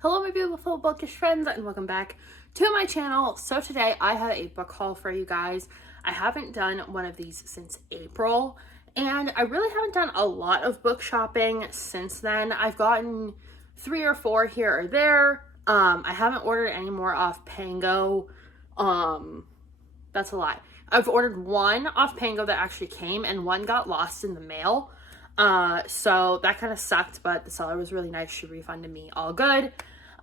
Hello my beautiful bookish friends and welcome back to my channel. So today I have a book haul for you guys. I haven't done one of these since April and I really haven't done a lot of book shopping since then. I've gotten 3 or 4 here or there. I haven't ordered any more off Pango. That's a lie. I've ordered 1 off Pango that actually came and 1 got lost in the mail. So that kind of sucked, but the seller was really nice. She refunded me all good.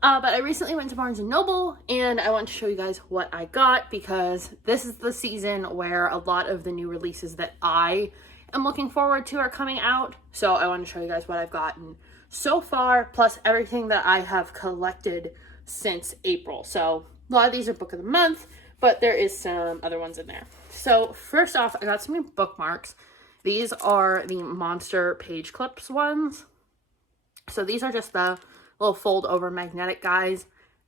But I recently went to Barnes & Noble and I want to show you guys what I got because this is the season where a lot of the new releases that I am looking forward to are coming out. So I want to show you guys what I've gotten so far, plus everything that I have collected since April. So a lot of these are book of the month, but there is some other ones in there. So first off, I got some new bookmarks. These are the monster page clips ones. So these are just the little fold over magnetic guys.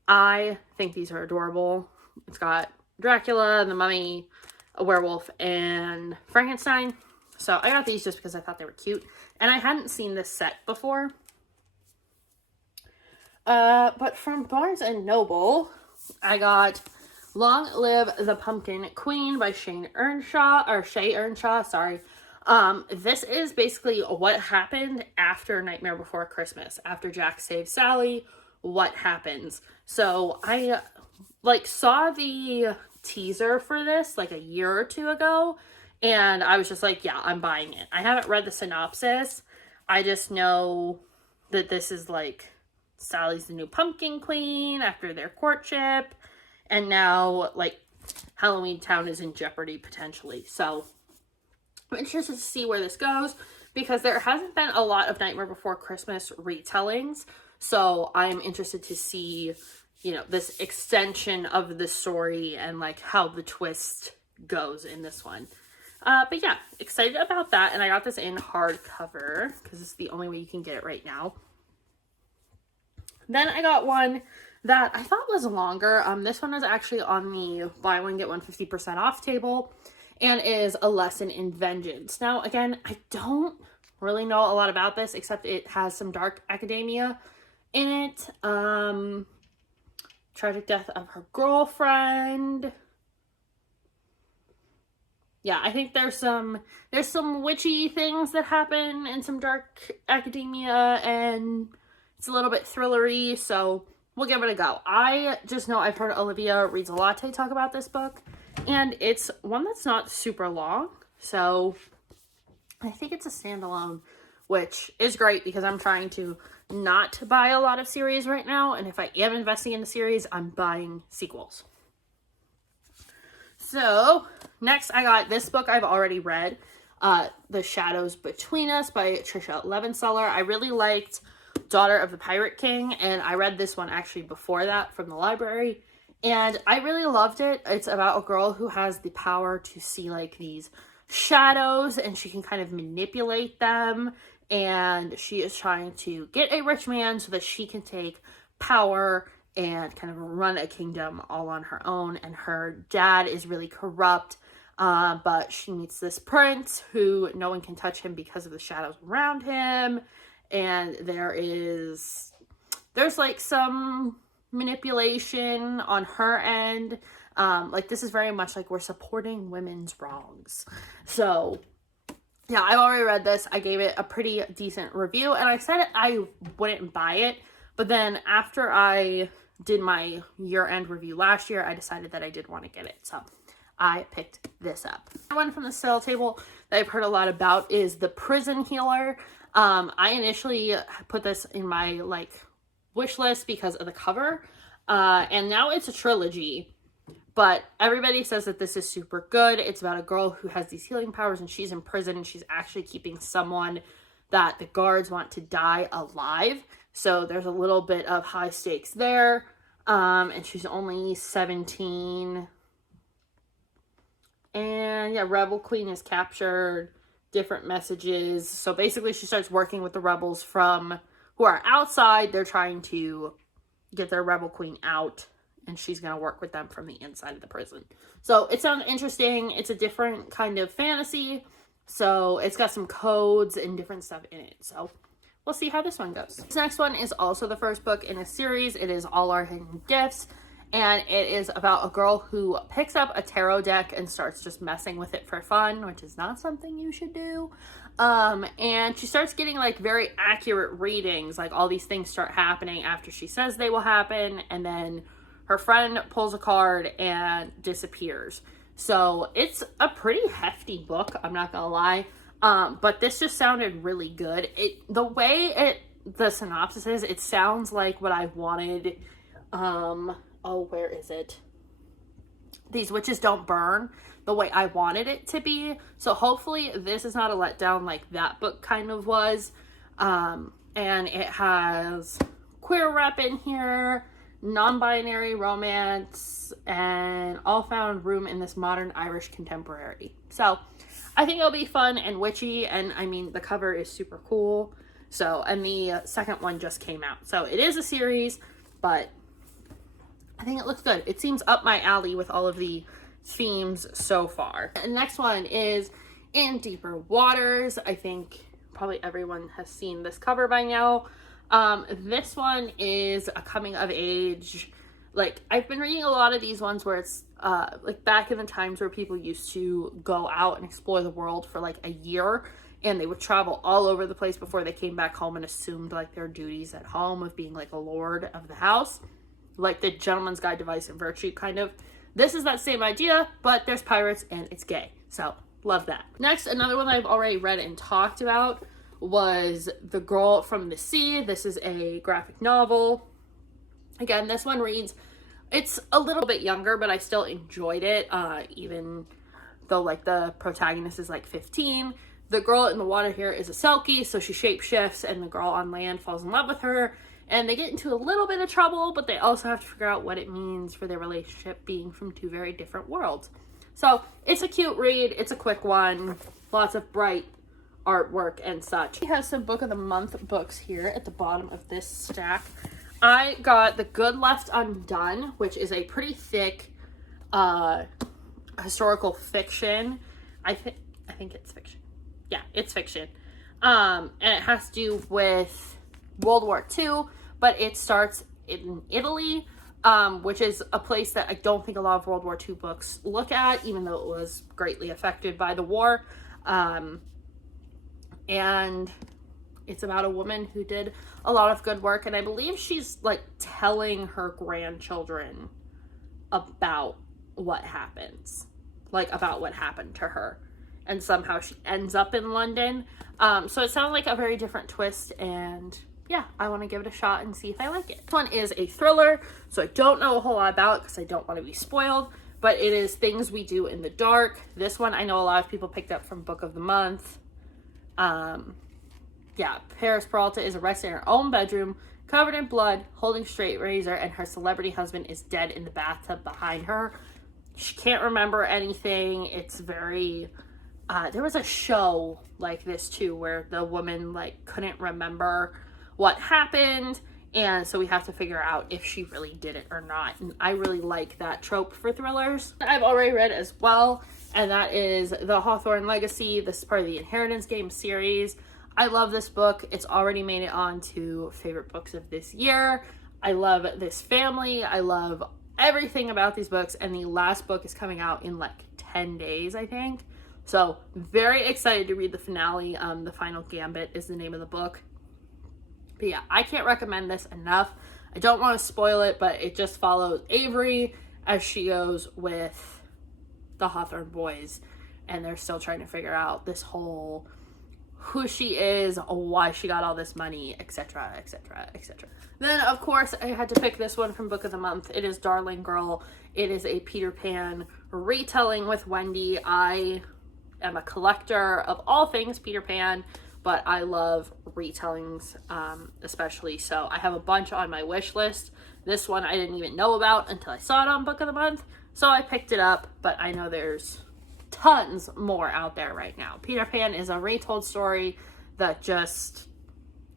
I think these are adorable. It's got Dracula, the Mummy, a werewolf, and Frankenstein. So I got these just because I thought they were cute. And I hadn't seen this set before. But from Barnes & Noble, I got Long Live the Pumpkin Queen by Shay Earnshaw, sorry. This is basically what happened after Nightmare Before Christmas. After Jack saves Sally, what happens? So I saw the teaser for this like a year or 2 ago and I was just like, yeah, I'm buying it. I haven't read the synopsis. I just know that this is like Sally's the new pumpkin queen after their courtship and now like Halloween Town is in jeopardy potentially. So I'm interested to see where this goes because there hasn't been a lot of Nightmare Before Christmas retellings. So I'm interested to see, this extension of the story and like how the twist goes in this one. But yeah, excited about that. And I got this in hardcover because it's the only way you can get it right now. Then I got one that I thought was longer. This one was actually on the buy one get one 50% off table. And is A Lesson in Vengeance. Now, again, I don't really know a lot about this, except it has some dark academia in it. Tragic death of her girlfriend. Yeah, I think there's some witchy things that happen and some dark academia, and it's a little bit thrillery, so we'll give it a go. I just know I've heard Olivia Reads a Latte talk about this book. And it's one that's not super long, so I think it's a standalone, which is great because I'm trying to not buy a lot of series right now, and if I am investing in a series, I'm buying sequels. So, next I got this book I've already read, The Shadows Between Us by Trisha Levinsaller. I really liked Daughter of the Pirate King, and I read this one actually before that from the library. And I really loved it. It's about a girl who has the power to see like these shadows and she can kind of manipulate them. And she is trying to get a rich man so that she can take power and kind of run a kingdom all on her own. And her dad is really corrupt. But she meets this prince who no one can touch him because of the shadows around him. And there's like some manipulation on her end. This is very much like we're supporting women's wrongs. So yeah, I've already read this. I gave it a pretty decent review and I said I wouldn't buy it, but then after I did my year-end review last year, I decided that I did want to get it, so I picked this up. One from the sale table that I've heard a lot about is The Prison Healer. I initially put this in my wish list because of the cover, and now it's a trilogy, but everybody says that this is super good. It's about a girl who has these healing powers and she's in prison and she's actually keeping someone that the guards want to die alive, so there's a little bit of high stakes there. And she's only 17, and yeah, Rebel Queen is captured, different messages, so basically she starts working with the rebels who are outside. They're trying to get their Rebel Queen out, and she's going to work with them from the inside of the prison. So it sounds interesting. It's a different kind of fantasy, so it's got some codes and different stuff in it. So we'll see how this one goes. This next one is also the first book in a series. It is All Our Hidden Gifts, and it is about a girl who picks up a tarot deck and starts just messing with it for fun, which is not something you should do. And she starts getting like very accurate readings, like all these things start happening after she says they will happen, and then her friend pulls a card and disappears. So it's a pretty hefty book, I'm not gonna lie. But this just sounded really good. The synopsis is, it sounds like what I wanted. Where is it? These Witches Don't Burn, the way I wanted it to be. So hopefully this is not a letdown like that book kind of was. And it has queer rep in here, non-binary romance, and all found room in this modern Irish contemporary. So I think it'll be fun and witchy, and I mean, the cover is super cool. So, and the second one just came out. So it is a series, but I think it looks good. It seems up my alley with all of the themes so far. The next one is In Deeper Waters. I think probably everyone has seen this cover by now. This one is a coming of age. Like, I've been reading a lot of these ones where it's like back in the times where people used to go out and explore the world for like a year, and they would travel all over the place before they came back home and assumed like their duties at home of being like a lord of the house, like the Gentleman's Guide to Vice and Virtue kind of. This is that same idea, but there's pirates and it's gay, so love that. Next, another one that I've already read and talked about was The Girl from the Sea. This is a graphic novel. Again, this one reads, it's a little bit younger, but I still enjoyed it, even though like the protagonist is like 15. The girl in the water here is a Selkie, so she shapeshifts, and the girl on land falls in love with her, and they get into a little bit of trouble, but they also have to figure out what it means for their relationship being from two very different worlds. So it's a cute read, it's a quick one, lots of bright artwork and such. He has some book of the month books here at the bottom of this stack. I got The Good Left Undone, which is a pretty thick historical fiction. I think it's fiction. Yeah, it's fiction. And it has to do with World War II, but it starts in Italy, which is a place that I don't think a lot of World War II books look at, even though it was greatly affected by the war. And it's about a woman who did a lot of good work, and I believe she's like telling her grandchildren about what happens, like about what happened to her, and somehow she ends up in London. So it sounds like a very different twist, and yeah, I want to give it a shot and see if I like it. This one is a thriller, so I don't know a whole lot about it because I don't want to be spoiled, but it is Things We Do in the Dark. This one I know a lot of people picked up from Book of the Month. Yeah, Paris Peralta is arrested in her own bedroom, covered in blood, holding a straight razor, and her celebrity husband is dead in the bathtub behind her. She can't remember anything. It's very, there was a show like this too, where the woman like couldn't remember what happened, and so we have to figure out if she really did it or not. And I really like that trope for thrillers. I've already read as well, and that is the Hawthorne Legacy. This is part of the Inheritance Game series. I love this book. It's already made it on to favorite books of this year. I love this family. I love everything about these books, and the last book is coming out in like 10 days, I think. So very excited to read the finale. The Final Gambit is the name of the book. But yeah, I can't recommend this enough. I don't want to spoil it, but it just follows Avery as she goes with the Hawthorne boys, and they're still trying to figure out this whole who she is, why she got all this money, etc, etc, etc. Then, of course, I had to pick this one from Book of the Month. It is Darling Girl. It is a Peter Pan retelling with Wendy. I am a collector of all things Peter Pan, but I love retellings, especially. So I have a bunch on my wish list. This one I didn't even know about until I saw it on Book of the Month, so I picked it up, but I know there's tons more out there right now. Peter Pan is a retold story that just,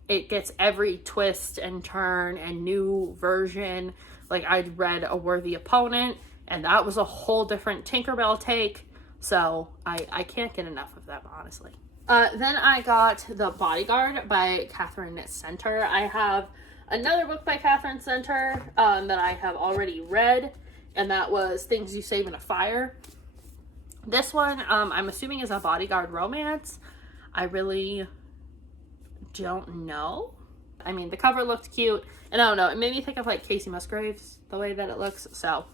it gets every twist and turn and new version. Like, I'd read A Worthy Opponent, and that was a whole different Tinkerbell take, so I can't get enough of them, honestly. Then I got The Bodyguard by Katherine Center. I have another book by Katherine Center that I have already read, and that was Things You Save in a Fire. This one, I'm assuming is a bodyguard romance. I really don't know. I mean, the cover looked cute, and I don't know, it made me think of like Casey Musgraves, the way that it looks, so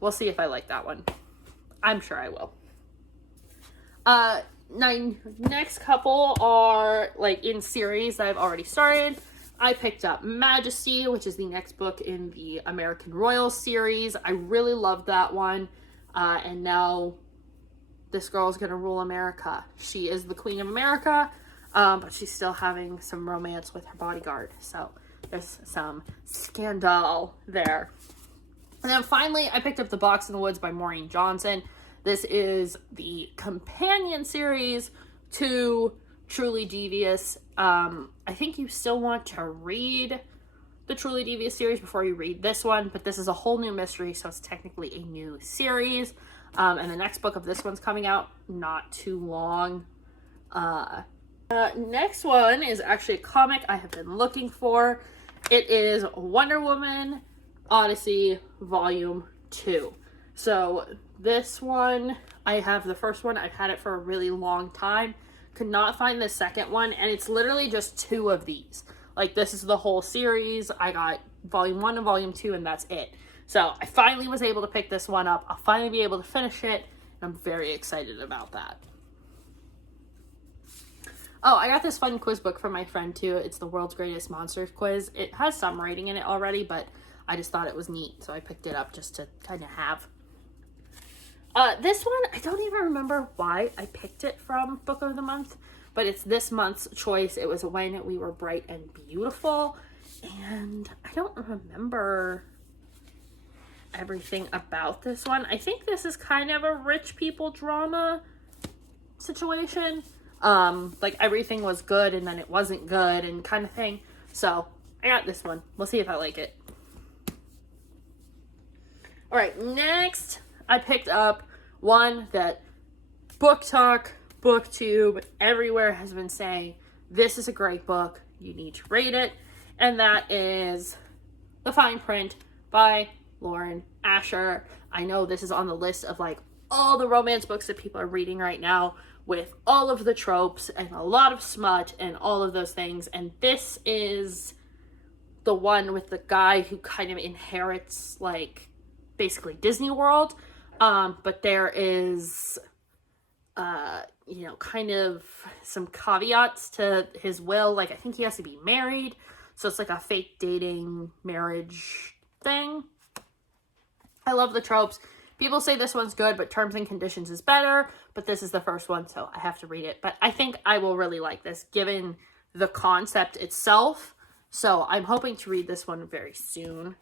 we'll see if I like that one. I'm sure I will. My next couple are like in series that I've already started. I picked up Majesty, which is the next book in the American Royal series. I really loved that one, and now this girl's gonna rule America. She is the Queen of America, but she's still having some romance with her bodyguard. So there's some scandal there. And then finally, I picked up The Box in the Woods by Maureen Johnson. This is the companion series to Truly Devious. I think you still want to read the Truly Devious series before you read this one, but this is a whole new mystery, so it's technically a new series. And the next book of this one's coming out not too long. Next one is actually a comic I have been looking for. It is Wonder Woman Odyssey Volume 2. So this one, I have the first one. I've had it for a really long time. Could not find the second one, and it's literally just 2 of these. Like, this is the whole series. I got Volume 1 and Volume 2, and that's it. So I finally was able to pick this one up. I'll finally be able to finish it, and I'm very excited about that. Oh, I got this fun quiz book from my friend, too. It's the World's Greatest Monsters quiz. It has some writing in it already, but I just thought it was neat, so I picked it up just to kind of have. This one, I don't even remember why I picked it from Book of the Month, but it's this month's choice. It was When We Were Bright and Beautiful, and I don't remember everything about this one. I think this is kind of a rich people drama situation. Like everything was good and then it wasn't good and kind of thing. So I got this one. We'll see if I like it. All right, next I picked up one that Book Talk, BookTube, everywhere has been saying, this is a great book, you need to read it, and that is The Fine Print by Lauren Asher. I know this is on the list of like all the romance books that people are reading right now with all of the tropes and a lot of smut and all of those things, and this is the one with the guy who kind of inherits like basically Disney World, but there is you know, kind of some caveats to his will. Like I think he has to be married, so it's like a fake dating marriage thing. I love the tropes. People say this one's good, but Terms and Conditions is better, but this is the first one, so I have to read it. But I think I will really like this given the concept itself, so I'm hoping to read this one very soon.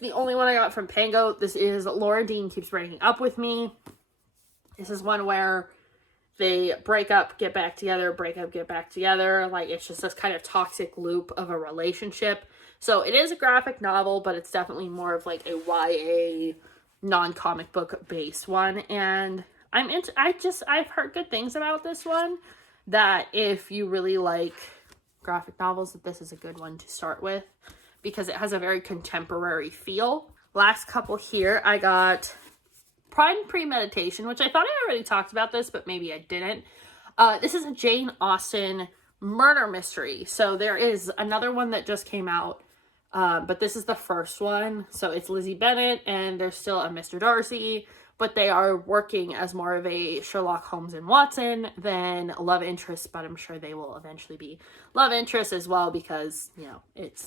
The only one I got from Pango, this is Laura Dean Keeps Breaking Up With Me. This is one where they break up, get back together, break up, get back together. Like, it's just this kind of toxic loop of a relationship. So it is a graphic novel, but it's definitely more of like a YA non-comic book based one. And I've heard good things about this one, that if you really like graphic novels, that this is a good one to start with because it has a very contemporary feel. Last couple here, I got Pride and Premeditation, which I thought I already talked about this, but maybe I didn't. This is a Jane Austen murder mystery. So there is another one that just came out, but this is the first one. So it's Lizzie Bennet, and there's still a Mr. Darcy, but they are working as more of a Sherlock Holmes and Watson than love interest, but I'm sure they will eventually be love interest as well because, you know, it's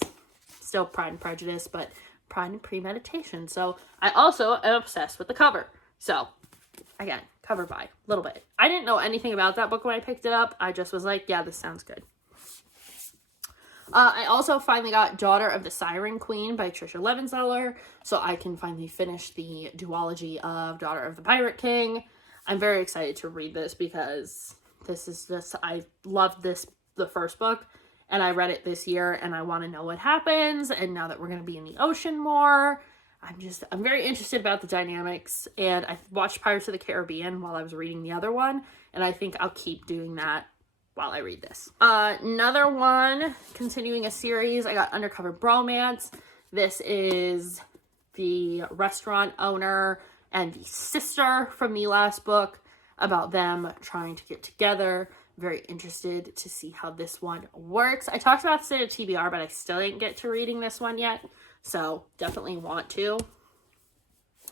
still Pride and Prejudice, but Pride and Premeditation. So I also am obsessed with the cover. So again, cover by a little bit. I didn't know anything about that book when I picked it up. I just was like, yeah, this sounds good. I also finally got Daughter of the Siren Queen by Trisha Levinsaller, so I can finally finish the duology of Daughter of the Pirate King. I'm very excited to read this because this is just, I loved this, the first book, and I read it this year, and I want to know what happens, and now that we're going to be in the ocean more, I'm very interested about the dynamics, and I watched Pirates of the Caribbean while I was reading the other one, and I think I'll keep doing that while I read this. Another one, continuing a series, I got Undercover Bromance. This is the restaurant owner and the sister from the last book, about them trying to get together. Very interested to see how this one works. I talked about this in a TBR, but I still didn't get to reading this one yet, so definitely want to.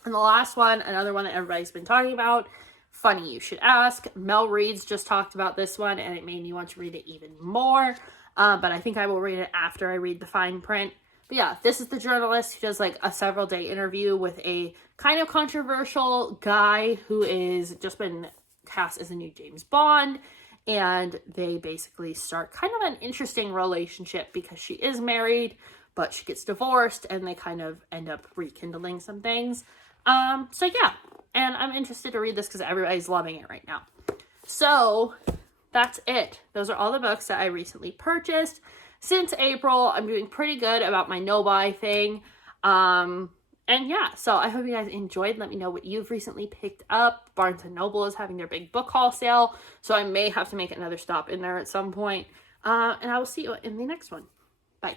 And the last one, another one that everybody's been talking about, Funny You Should Ask. Mel Reed's just talked about this one, and it made me want to read it even more, but I think I will read it after I read the fine print. But yeah, this is the journalist who does like a several-day interview with a kind of controversial guy who is just been cast as a new James Bond, and they basically start kind of an interesting relationship because she is married, but she gets divorced, and they kind of end up rekindling some things. So yeah, and I'm interested to read this because everybody's loving it right now. So that's it. Those are all the books that I recently purchased. Since April, I'm doing pretty good about my no-buy thing. And yeah, so I hope you guys enjoyed. Let me know what you've recently picked up. Barnes & Noble is having their big book haul sale, so I may have to make another stop in there at some point. And I will see you in the next one. Bye.